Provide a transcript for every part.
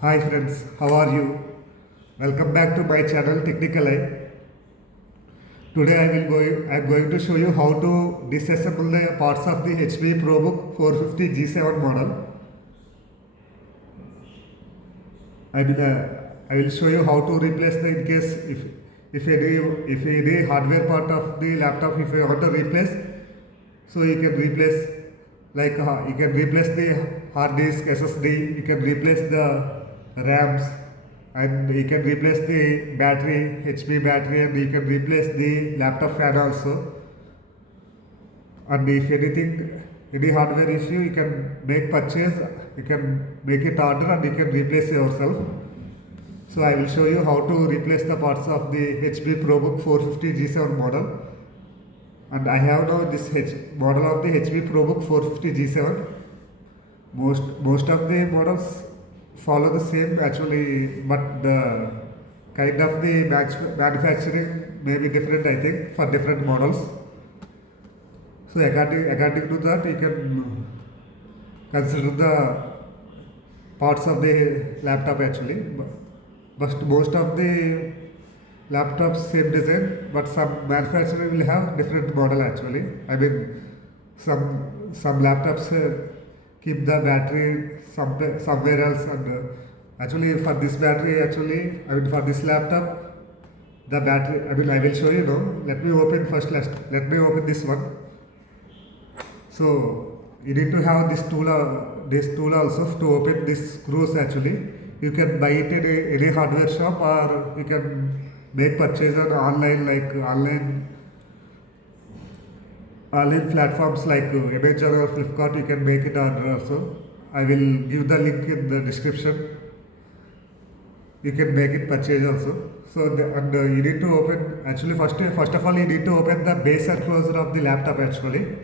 Hi friends, how are you? Welcome back to my channel Technical Eye. Today I am going to show you how to disassemble the parts of the HP Probook 450 G7 model. I will show you how to replace the in case if any hardware part of the laptop if you want to replace, so you can replace you can replace the hard disk SSD, you can replace the RAMs, and you can replace the battery HP battery, and you can replace the laptop fan also. And if anything any hardware issue, you can make purchase, you can make it order, and you can replace yourself. So I will show you how to replace the parts of the HP Probook 450 G7 model. And I have now this model of the HP Probook 450 G7. Most of the models follow the same actually, but the kind of the manufacturing may be different, I think, for different models. So according to that, you can consider the parts of the laptop actually. But most of the laptops same design, but some manufacturer will have different model actually. I mean, some laptops keep the battery somewhere else, and actually for this battery actually, I mean for this laptop, the battery. I mean I will show you now. Let me open first. Let me open this one. So you need to have this tool also to open this screws actually. You can buy it in any hardware shop, or you can make purchase on online platforms like Amazon or Flipkart. You can make it order also. I will give the link in the description. You can make it purchase also. So you need to open actually first of all you need to open the base enclosure of the laptop actually.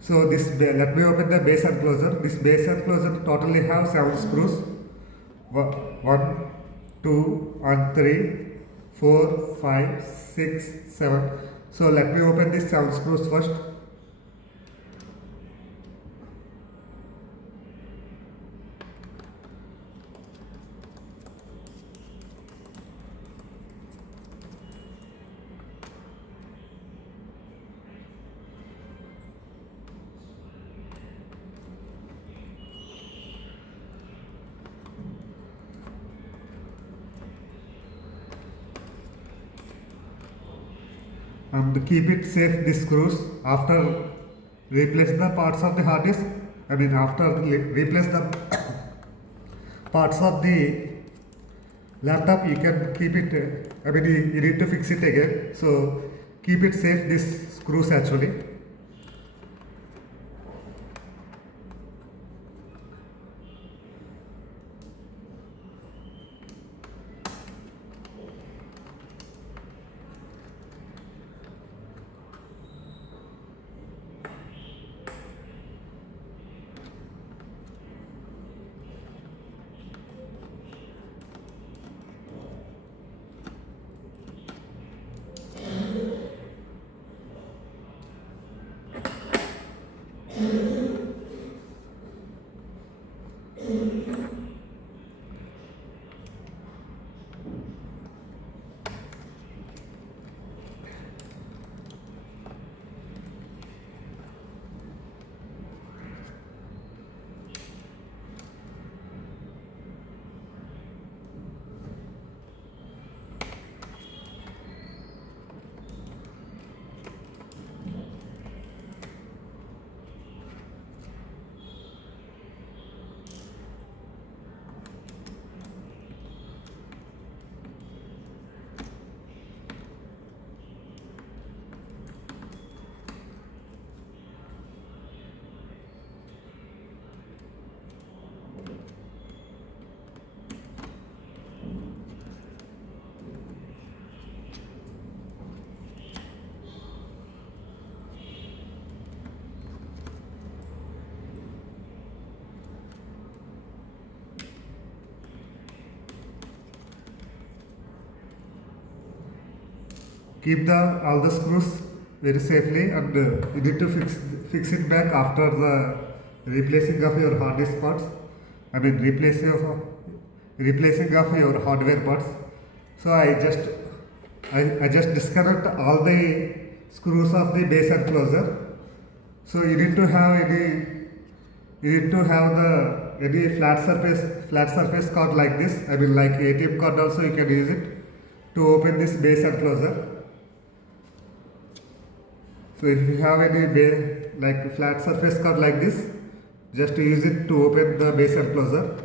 So let me open the base enclosure. This base enclosure totally have 7 screws. 1, 2, and 3, 4, 5, 6, 7. So let me open these 7 screws first. And keep it safe, these screws. After replace the parts of the hard disk, after replace the parts of the laptop, you can keep it, you need to fix it again. So keep it safe, these screws actually. Keep all the screws very safely, and you need to fix it back after the replacing of your hard disk parts. Replace replacing of your hardware parts. So I just disconnect all the screws of the base enclosure. So you need to have any flat surface card like this. I mean, like ATM card also you can use it to open this base enclosure. So if you have any like flat surface card like this, just use it to open the base enclosure.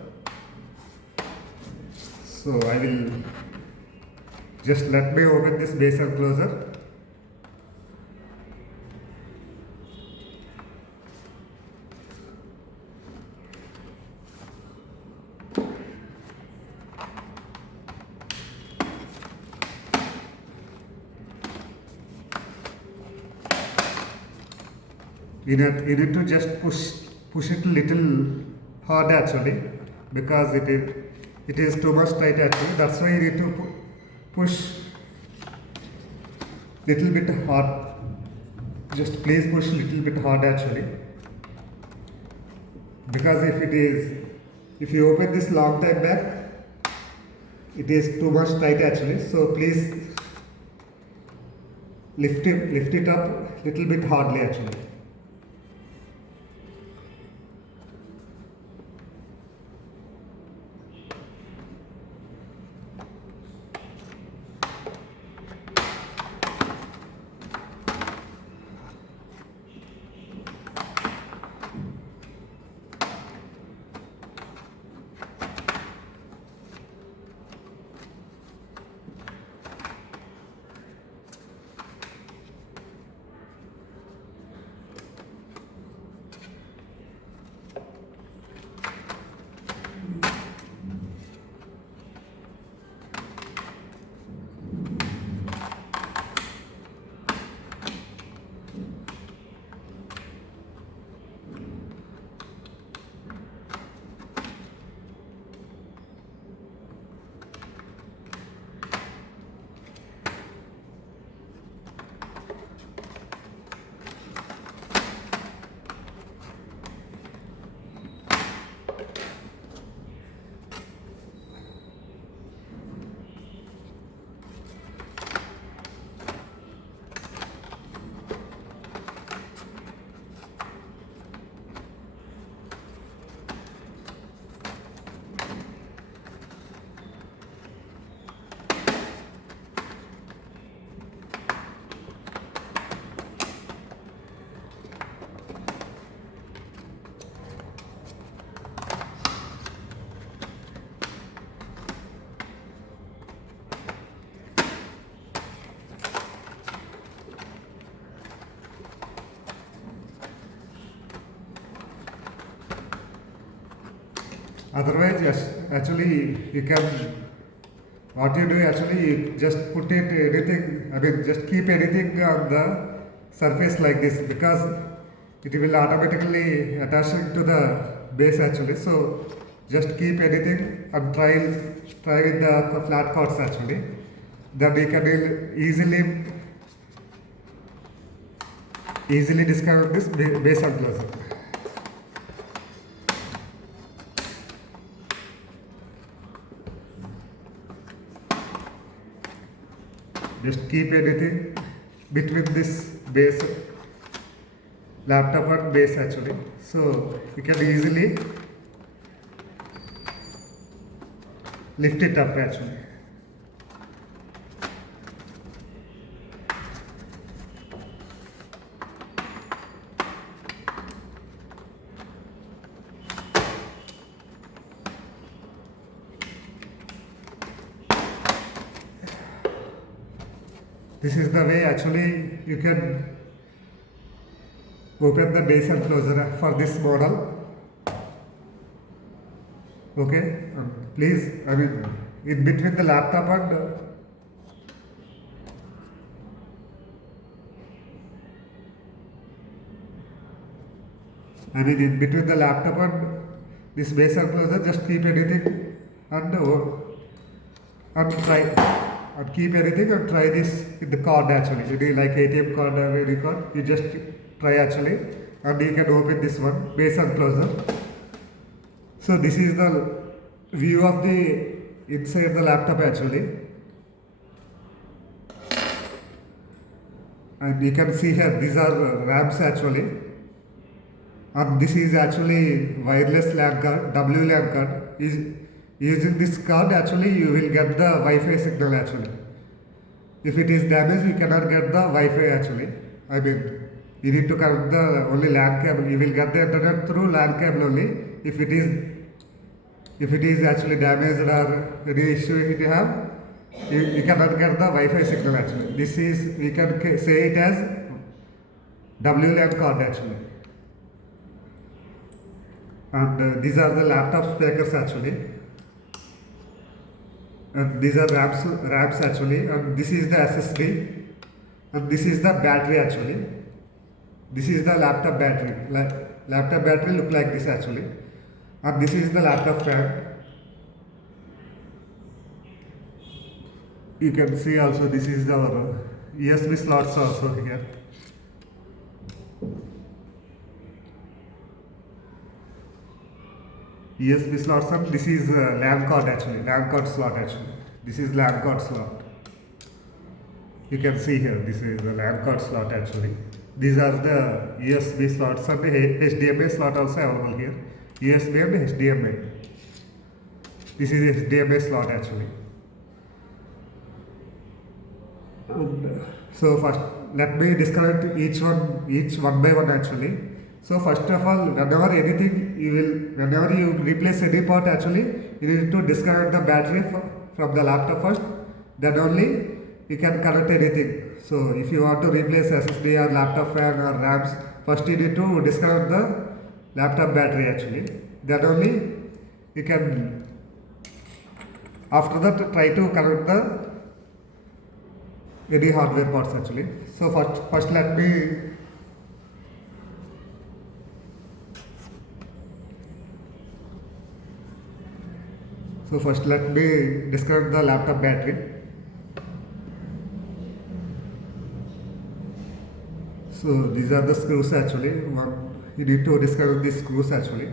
So I will just let me open this base enclosure. You need to just push it little hard actually, because it is too much tight actually. That's why you need to push little bit hard. Just please push little bit hard actually, because if you open this long time back, it is too much tight actually. So please lift it up little bit hardly actually. Otherwise, yes, actually you can, what you do actually, you just put it anything, I mean just keep anything on the surface like this, because it will automatically attach to the base actually. So just keep anything and try with the flat cords actually. Then you can easily disconnect this base enclosure. Just keep anything between this base, laptop and base actually. So you can easily lift it up actually. This is the way actually you can open the base enclosure for this model. Okay, please, I mean, in between the laptop and in between the laptop and this base enclosure, just keep anything and try. And keep anything and try this with the card actually. It is like ATM card or any card. You just try actually, and you can open this one base enclosure. So this is the view of the inside the laptop actually. And you can see here these are RAMs actually, and this is actually wireless LAN card, WLAN card. Is using this card actually you will get the Wi-Fi signal actually. If it is damaged you cannot get the Wi-Fi actually. I mean you need to connect the only LAN cable. You will get the internet through LAN cable only. If it is actually damaged or any issue you have, you cannot get the Wi-Fi signal actually. This is, we can say it as WLAN card actually. And these are the laptop speakers actually. And these are RAMs actually. And this is the SSD. And this is the battery actually. This is the laptop battery. Laptop battery look like this actually. And this is the laptop fan. You can see also this is our USB slots also here. USB slots, and this is LAN card actually, LAN card slot actually. This is LAN card slot. You can see here, this is the LAN card slot actually. These are the USB slots and the HDMI slot also available here. USB and HDMI. This is HDMI slot actually. So first, let me disconnect each one by one actually. So first of all, whenever you replace any part actually, you need to disconnect the battery from the laptop first. Then only you can connect anything. So if you want to replace SSD or laptop fan or RAMs, first you need to disconnect the laptop battery actually. Then only you can, after that, try to connect the any hardware parts actually. So first let me disconnect the laptop battery. So these are the screws actually. You need to disconnect these screws actually.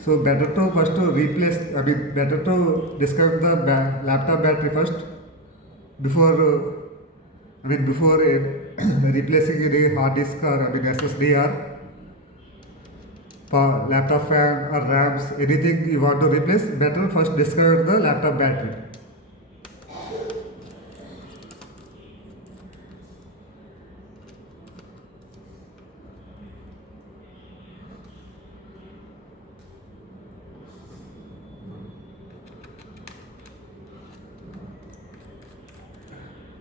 So better to disconnect the laptop battery first before replacing any hard disk or SSD or laptop fan or RAMs, anything you want to replace, better first disconnect the laptop battery.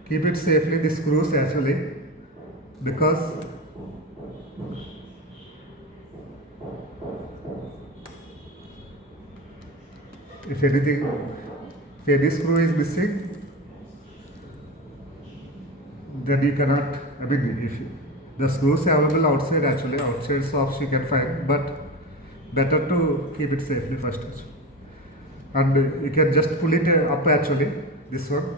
Keep it safely, the screws actually, because if any screw is missing, then you cannot, if the screws are available outside actually, outside shops you can find, but better to keep it safely first actually. And you can just pull it up actually, this one.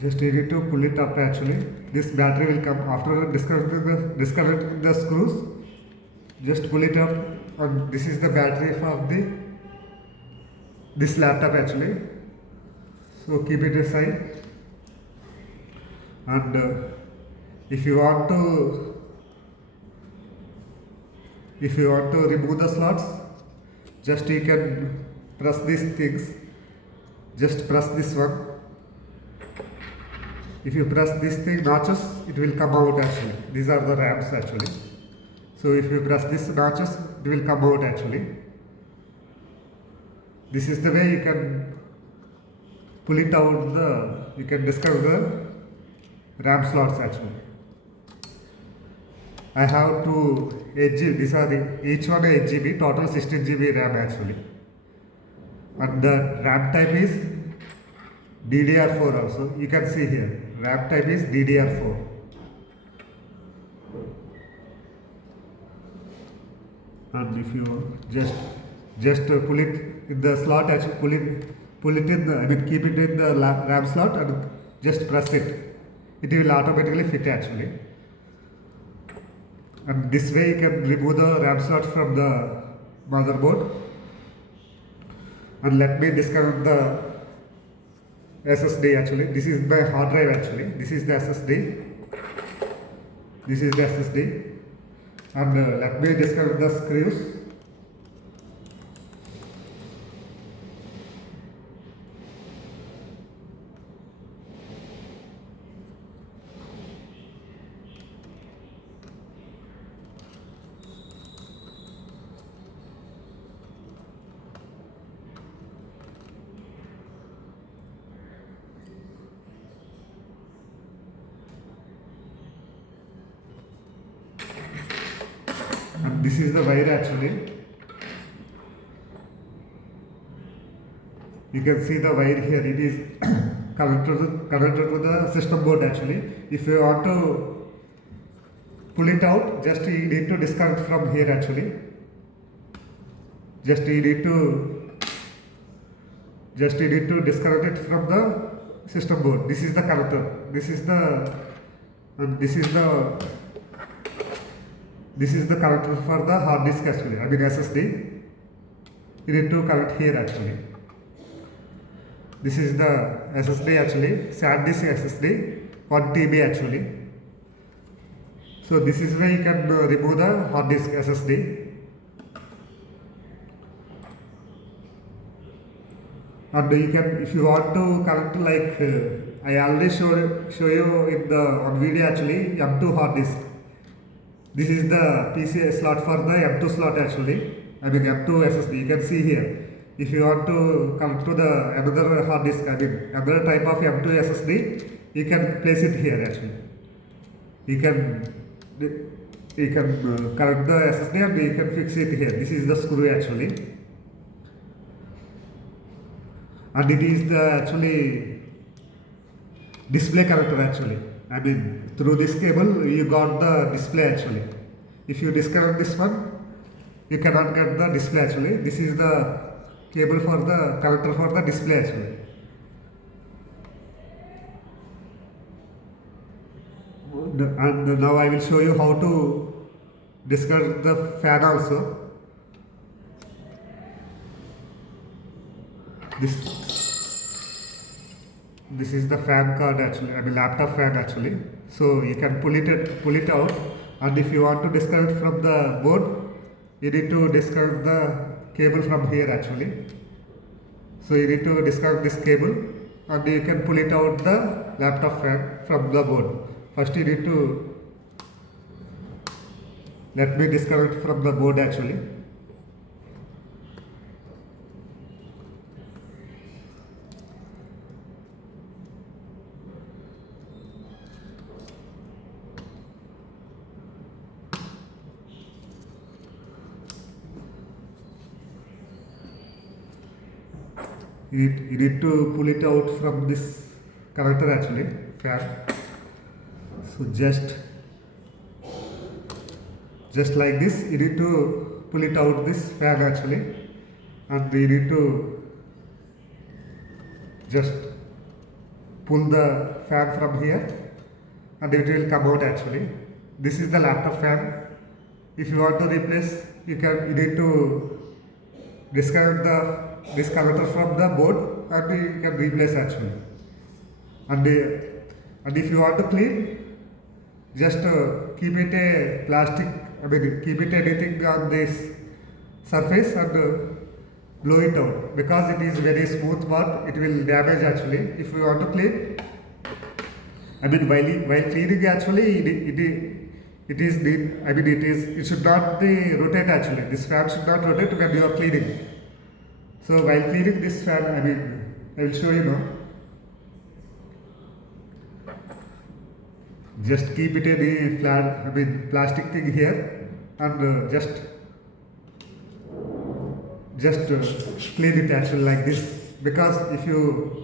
just you need to pull it up actually. This battery will come after disconnecting the screws. Just pull it up, and this is the battery for this laptop actually. So keep it aside, and if you want to remove the slots, just you can press these things. Just press this one. If you press this thing notches, it will come out actually. These are the RAMs actually. So if you press this notches, it will come out actually. This is the way you can pull it out. You can discover the RAM slots actually. I have two 8GB. These are each one 8GB. Total 16GB RAM actually. And the RAM type is DDR4 also. You can see here. RAM type is DDR4. And if you just pull it in the slot, actually pull it in the, keep it in the RAM slot and just press it. It will automatically fit actually. And this way you can remove the RAM slot from the motherboard. And let me disconnect the SSD actually. This is my hard drive actually. This is the SSD. This is the SSD. And let me disconnect the screws. And this is the wire actually. You can see the wire here. It is connected to the system board actually. If you want to pull it out, just you need to disconnect from here actually. Just you need to disconnect it from the system board. This is the connector. This is the connector for the hard disk actually. SSD. You need to connect here actually. This is the SSD actually. SanDisk SSD 1 TB actually. So this is where you can remove the hard disk SSD. And you can, if you want to connect like I already show you in the on video actually, M2 hard disk. This is the PCI slot for the M2 slot actually. M2 SSD. You can see here. If you want to connect to the another hard disk, another type of M2 SSD, you can place it here actually. You can connect the SSD and you can fix it here. This is the screw actually. And it is the actually display connector actually. Through this cable you got the display actually. If you disconnect this one, you cannot get the display actually. This is the cable for the connector for the display actually. And now I will show you how to disconnect the fan also. This is the fan card actually, laptop fan actually. So you can pull it out, and if you want to disconnect from the board, you need to disconnect the cable from here actually. So you need to disconnect this cable, and you can pull it out the laptop fan from the board. First you need to let me disconnect from the board actually. You need to pull it out from this connector actually, fan. So just like this, you need to pull it out this fan actually, and you need to just pull the fan from here and it will come out actually. This is the laptop fan. If you want to replace, you need to disconnect this connector from the board and you can replace actually. And if you want to clean, just keep it a plastic, keep it anything on this surface and blow it out, because it is very smooth part, it will damage actually. If you want to clean, while cleaning actually it should not be rotate actually. This fan should not rotate when you are cleaning. So while cleaning this fan, I will show you now. Just keep it in a flat, plastic thing here and just clean it actually like this, because if you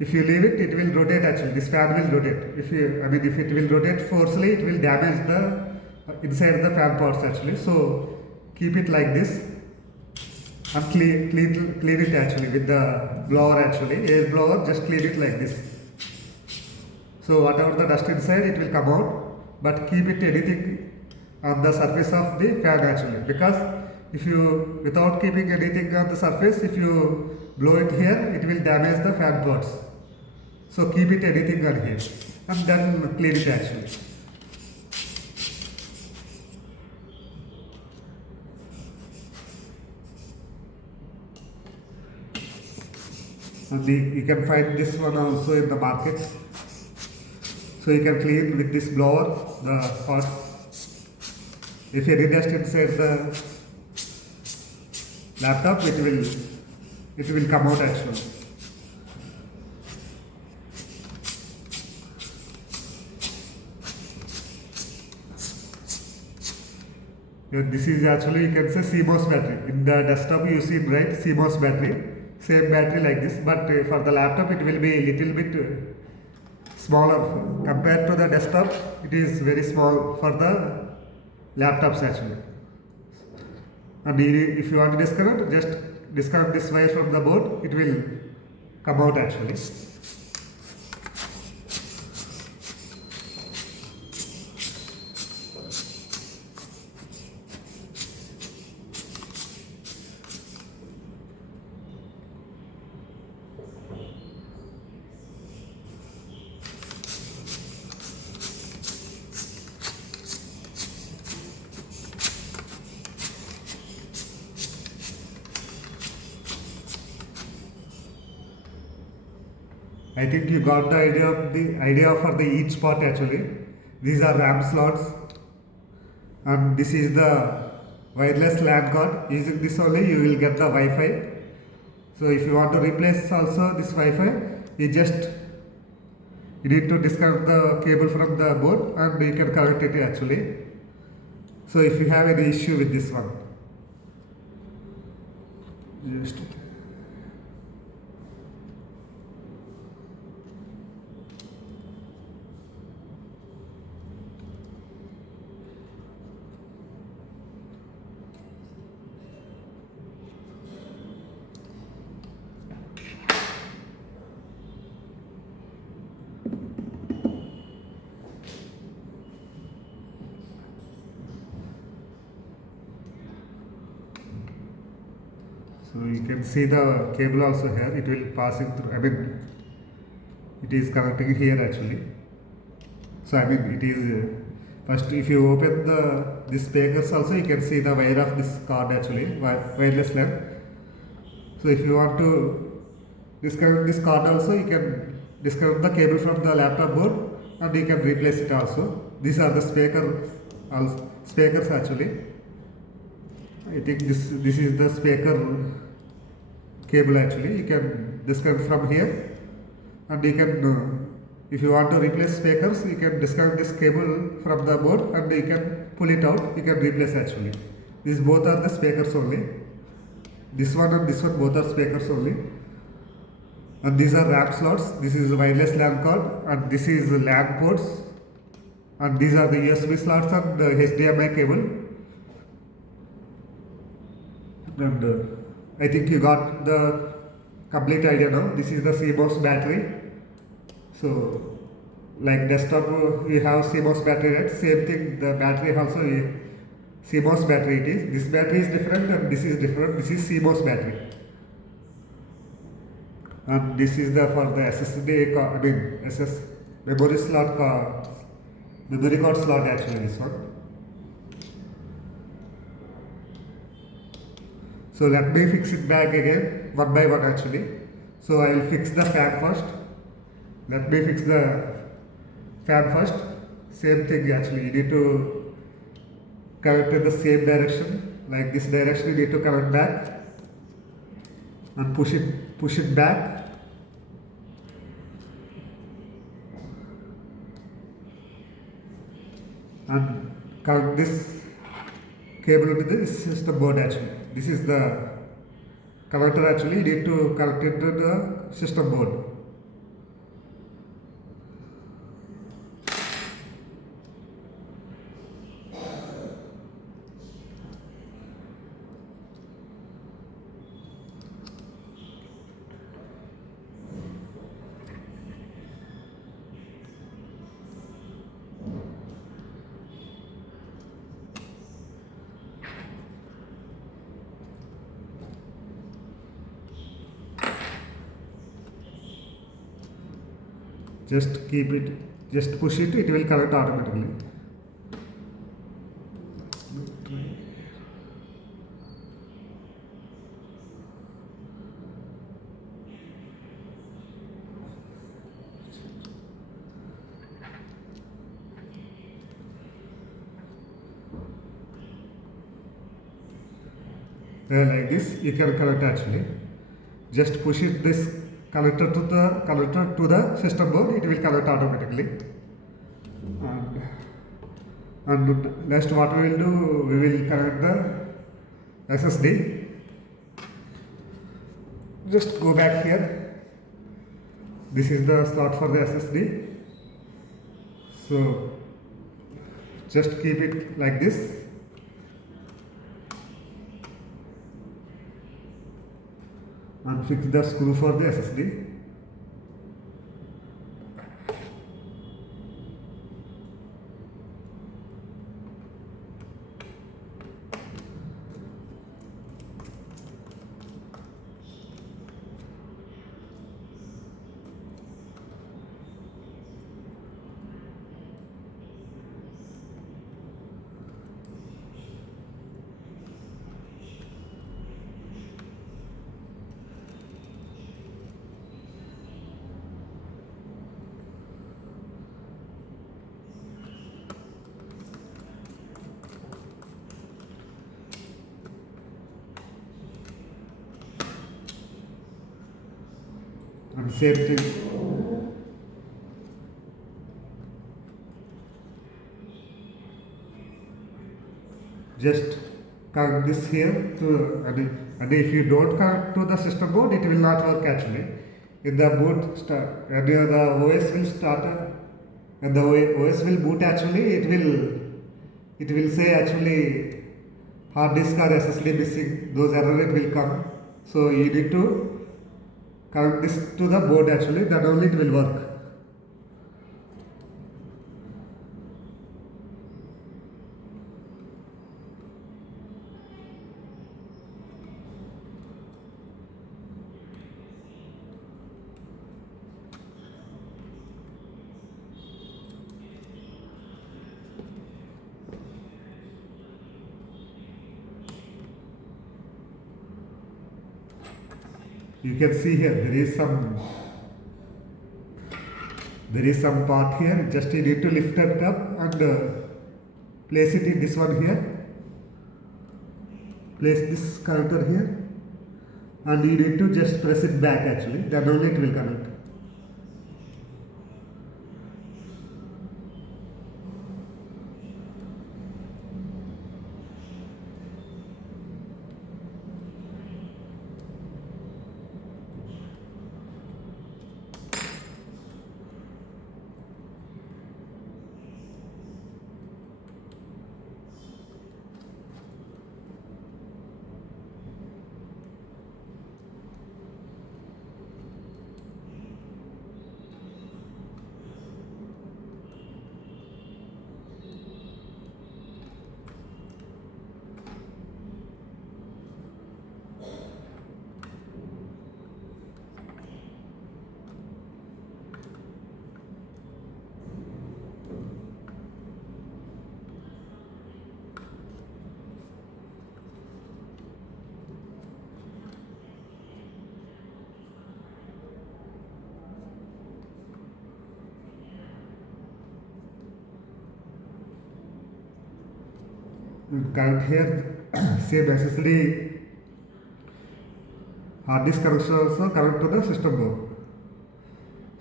leave it, it will rotate actually. This fan will rotate. If it will rotate forcefully, it will damage the inside the fan parts actually. So keep it like this and clean it actually with the blower actually, air blower. Just clean it like this. So whatever the dust inside, it will come out, but keep it anything on the surface of the fan actually, because if you, without keeping anything on the surface, if you blow it here, it will damage the fan parts. So keep it anything on here and then clean it actually. And you can find this one also in the market. So you can clean with this blower the parts. If any dust inside the laptop, it will come out actually. This is actually, you can say, CMOS battery. In the desktop you see, right, CMOS battery, same battery like this, but for the laptop it will be a little bit smaller compared to the desktop. It is very small for the laptops actually. And if you want to disconnect, just disconnect this wire from the board, it will come out actually. I think you got the idea for the each part actually. These are RAM slots, and this is the wireless LAN card. Using this only you will get the Wi-Fi. So if you want to replace also this Wi-Fi, you need to disconnect the cable from the board and you can connect it actually. So if you have any issue with this one, just so you can see the cable also here, it will passing through, it is connecting here actually. So it is, first if you open this speakers also, you can see the wire of this card actually, wireless LAN. So if you want to disconnect this card also, you can disconnect the cable from the laptop board and you can replace it also. These are the speakers actually. I think this is the speaker cable actually. You can disconnect from here and you can, if you want to replace speakers, you can disconnect this cable from the board and you can pull it out, you can replace actually. These both are the speakers only. This one and this one both are speakers only. And these are RAM slots. This is wireless LAN card and this is LAN ports. And these are the USB slots and the HDMI cable. And I think you got the complete idea now. This is the CMOS battery So like desktop we have CMOS battery, right? Same thing, the battery also CMOS battery it is. This battery is different and this is different. This is CMOS battery. And this is the for the SSD, I mean SS memory slot, memory card slot actually this one. So let me fix it back again one by one actually. So I will fix the fan first. Let me fix the fan first. Same thing actually. You need to connect in the same direction. Like this direction you need to connect back and push it back. And connect this cable to the system board actually. This is the connector actually. You need to connect it to the system board. Just keep it, just push it, it will connect automatically. Like this, you can connect actually. Just push it this connector to the system board, it will connect automatically. And next what we will do, we will connect the SSD. Just go back here. This is the slot for the SSD. So just keep it like this. And fix the screw for the SSD. And same thing. Just connect this here to, and if you don't connect to the system board, it will not work actually. In the boot start, and the OS will start, and the OS will boot actually, it will say actually hard disk or SSD missing, those errors will come. So you need to connect this to the board actually, then only it will work. You can see here there is some part here. Just you need to lift it up and place it in this one here. Place this connector here, and you need to just press it back actually. Then only it will connect. connect here same SSD hard disk connection also connect to the system board.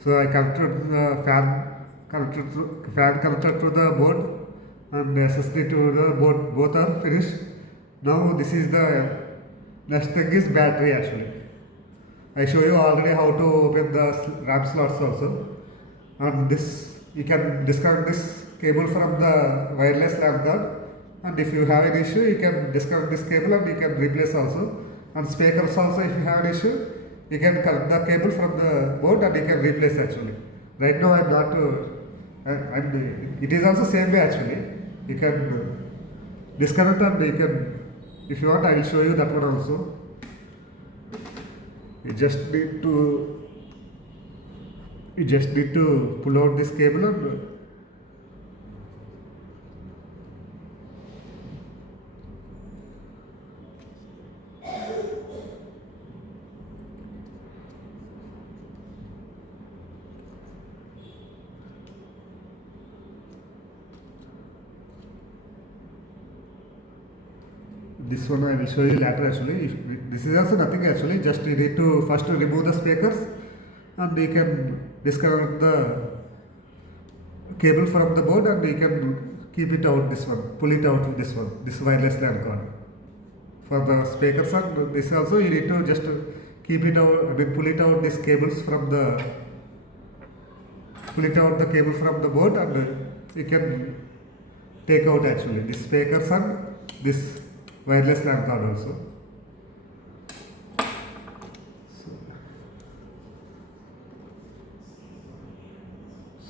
So I connected the fan connected to the board and SSD to the board, both are finished. Now this is the next thing is battery actually. I show you already how to open the RAM slots also, and this you can disconnect this cable from the wireless LAN card, and if you have an issue you can disconnect this cable and you can replace also, and speakers also if you have an issue you can connect the cable from the board and you can replace actually. Right now I am not and it is also same way actually. You can disconnect and you can, if you want I will show you that one also. You just need to pull out this cable and this one I will show you later actually. This is also nothing actually, just you need to first remove the speakers and you can disconnect the cable from the board and you can keep it out this one, pull it out with this one, this wireless LAN card. For the speakers and this also you need to just keep it out, I mean pull it out these cables from the, pull it out the cable from the board and you can take out actually this speakers and this wireless LAN card also.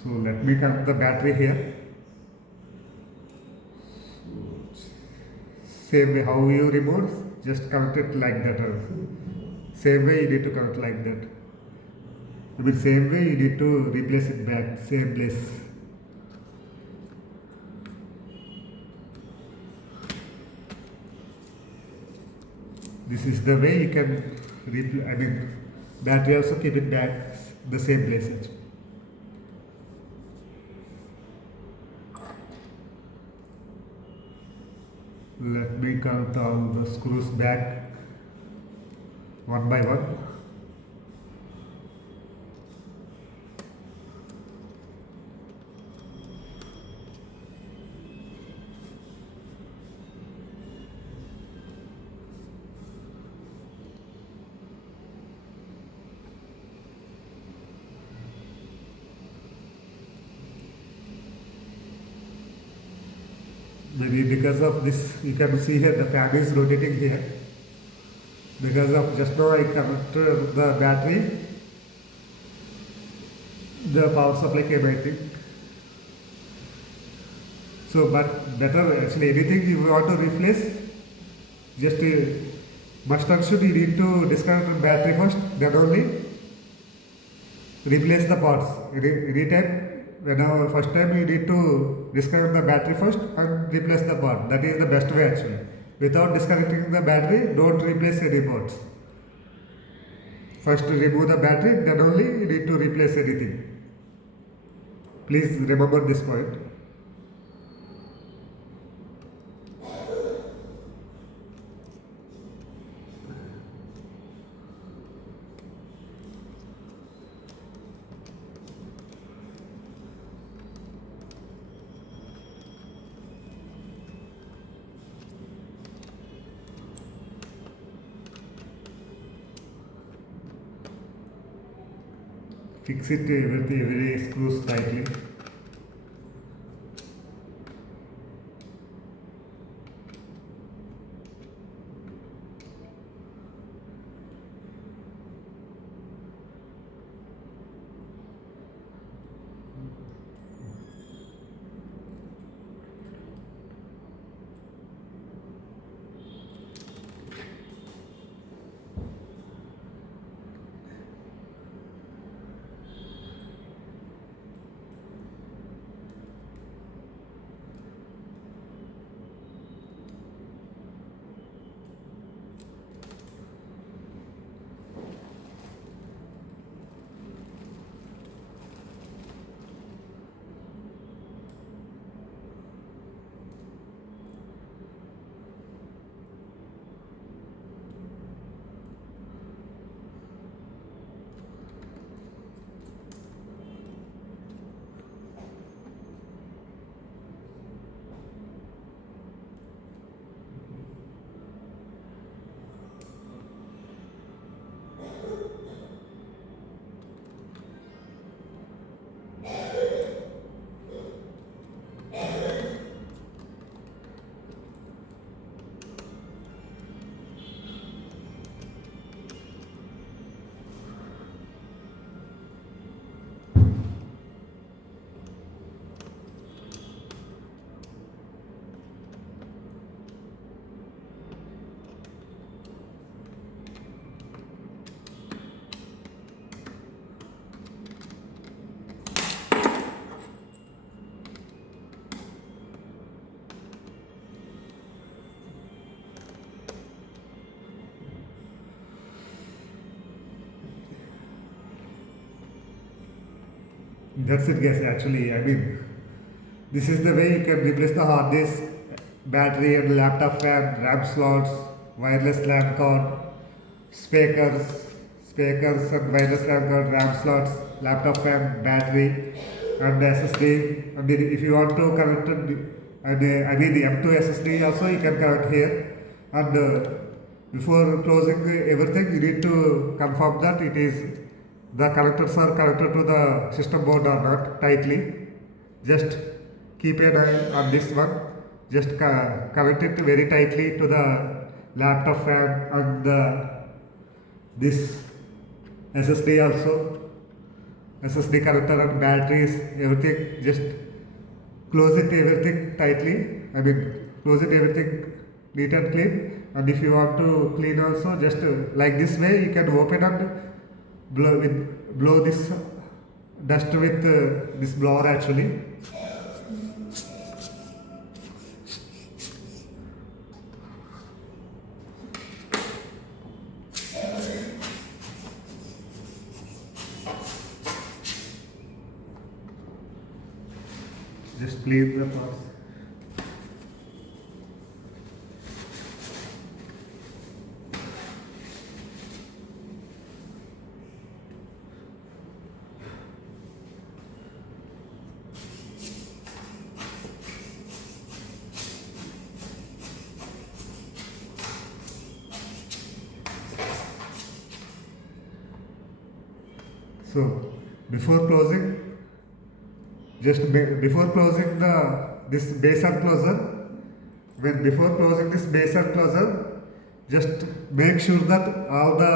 So let me connect the battery here. Same way how you remove, just connect it like that also. Same way you need to connect like that. I mean same way you need to replace it back, same place. This is the way you can I mean battery also keep it back the same place actually. Let me count all the screws back one by one. Maybe because of this, you can see here the fan is rotating here. Because of just now I connected the battery, the power supply came I think. So but better actually anything you want to replace, just must and should you need to disconnect the battery first, then only replace the parts. Anytime whenever first time you need to disconnect the battery first and replace the part. That is the best way actually. Without disconnecting the battery, don't replace any parts. First remove the battery, then only you need to replace anything. Please remember this point. Fix it with every screws tightly. That's it guys, actually, I mean, this is the way you can replace the hard disk, battery and laptop fan, RAM slots, wireless LAN card, speakers, speakers and wireless LAN card, RAM slots, laptop fan, battery and SSD. And if you want to connect it, and I mean the M2 SSD also you can connect here. And before closing everything, you need to confirm that it is the connectors are connected to the system board or not tightly. Just keep an eye on this one. Just connect it very tightly to the laptop fan and this SSD also. SSD connector and batteries, everything. Just close it everything tightly. I mean, close it everything neat and clean. And if you want to clean also, just like this way, you can open and blow this dust with this blower actually. Just clean the parts. So before closing, before closing this base enclosure, before closing this base enclosure, just make sure that all the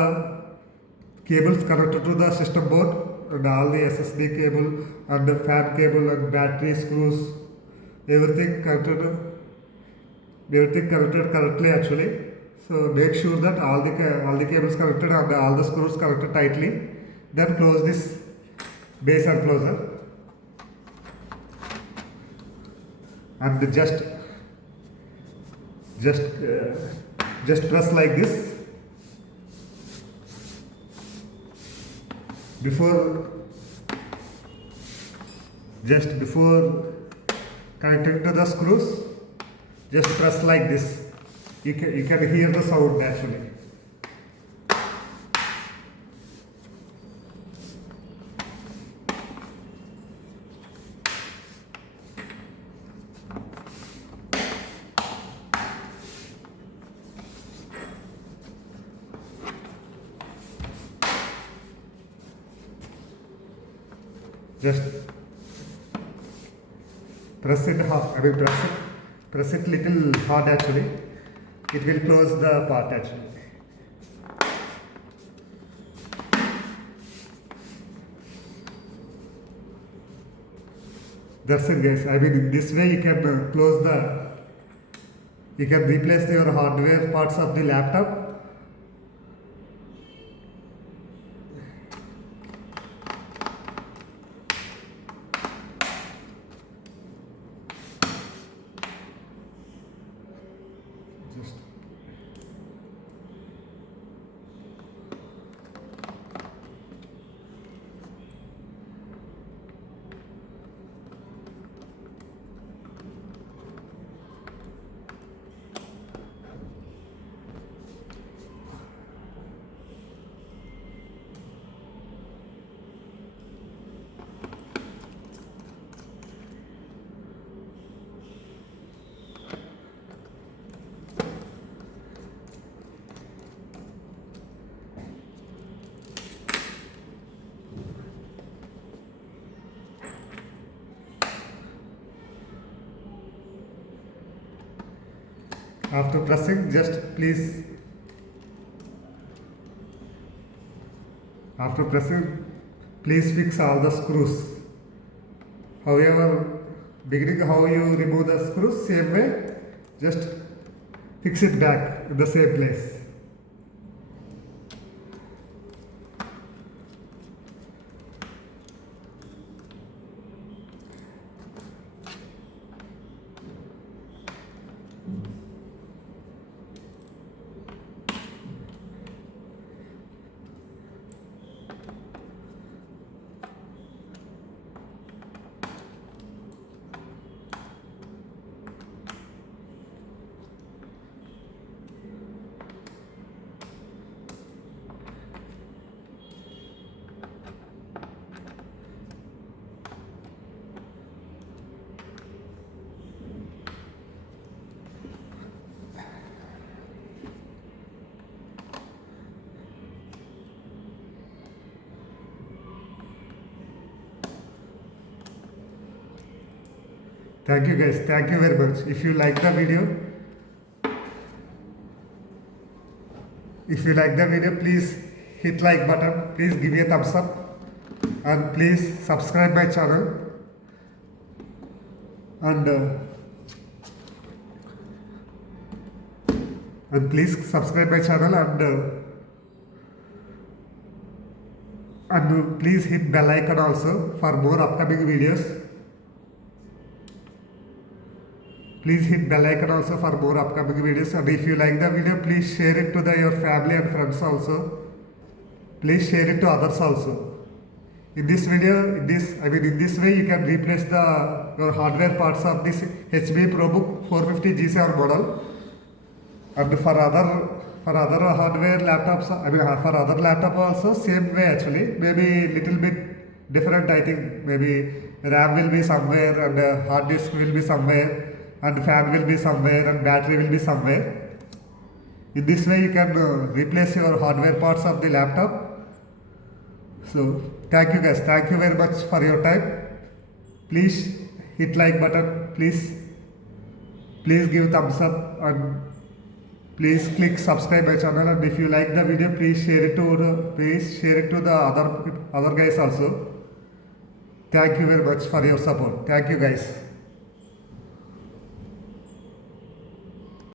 cables connected to the system board and all the SSD cable and the fan cable and battery screws, everything connected correctly actually. So make sure that all the cables connected and all the screws connected tightly. Then close this base enclosure and just press like this. Before connecting to the screws, just press like this. You can hear the sound actually. Just press it hard. I mean press it little hard actually. It will close the part actually. That's it guys. I mean in this way you can you can replace your hardware parts of the laptop. Just after pressing, please fix all the screws. However, beginning how you remove the screws, same way, just fix it back in the same place. Thank you guys. Thank you very much. If you like the video, please hit like button. Please give me a thumbs up, and please subscribe my channel. And please subscribe my channel and please hit bell icon also for more upcoming videos. Please hit bell icon also for more upcoming videos, and if you like the video, please share it to your family and friends also. Please share it to others also. In this way you can replace your hardware parts of this HP Probook 450 G7 model. And for other hardware laptops, for other laptop also same way actually. Maybe little bit different. I think maybe RAM will be somewhere, and hard disk will be somewhere, and fan will be somewhere, and battery will be somewhere. In this way you can replace your hardware parts of the laptop. So thank you guys. Thank you very much for your time. Please hit like button. Please give thumbs up, and please click subscribe my channel. And if you like the video, please share it to the other guys also. Thank you very much for your support. Thank you guys.